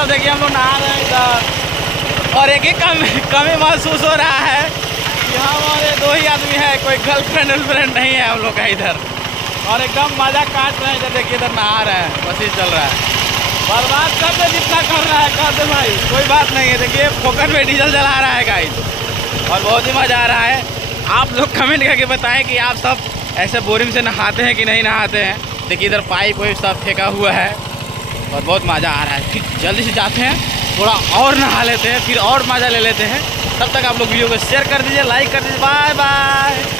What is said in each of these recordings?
सब देखिए हम लोग नहा रहे हैं इधर, और एक ही कमी महसूस हो रहा है। यहाँ हमारे 2 ही आदमी है, कोई गर्लफ्रेंड नहीं है हम लोग का इधर, और एकदम मज़ा काट रहे हैं। इधर देखिए इधर नहा रहे हैं, बस ही चल रहा है। बर्बाद कर दे जितना कर रहा है कर दे भाई, कोई बात नहीं है। देखिए फोकट में डीजल जला रहा है गाइस, और बहुत ही मज़ा आ रहा है। आप लोग कमेंट करके बताएं कि आप सब ऐसे बोरिंग से नहाते हैं कि नहीं नहाते हैं। देखिए इधर पाइप वाइप सब फेंका हुआ है, और बहुत मज़ा आ रहा है। फिर जल्दी से जाते हैं, थोड़ा और नहा लेते हैं, फिर और मज़ा ले लेते हैं। तब तक आप लोग वीडियो को शेयर कर दीजिए, लाइक कर दीजिए। Bye bye.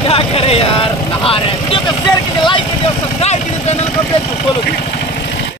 क्या करें यार, नहा रहे हैं। वीडियो को शेयर कीजिए, लाइक कीजिए और सब्सक्राइब कीजिए, चैनल को फॉलो कीजिए।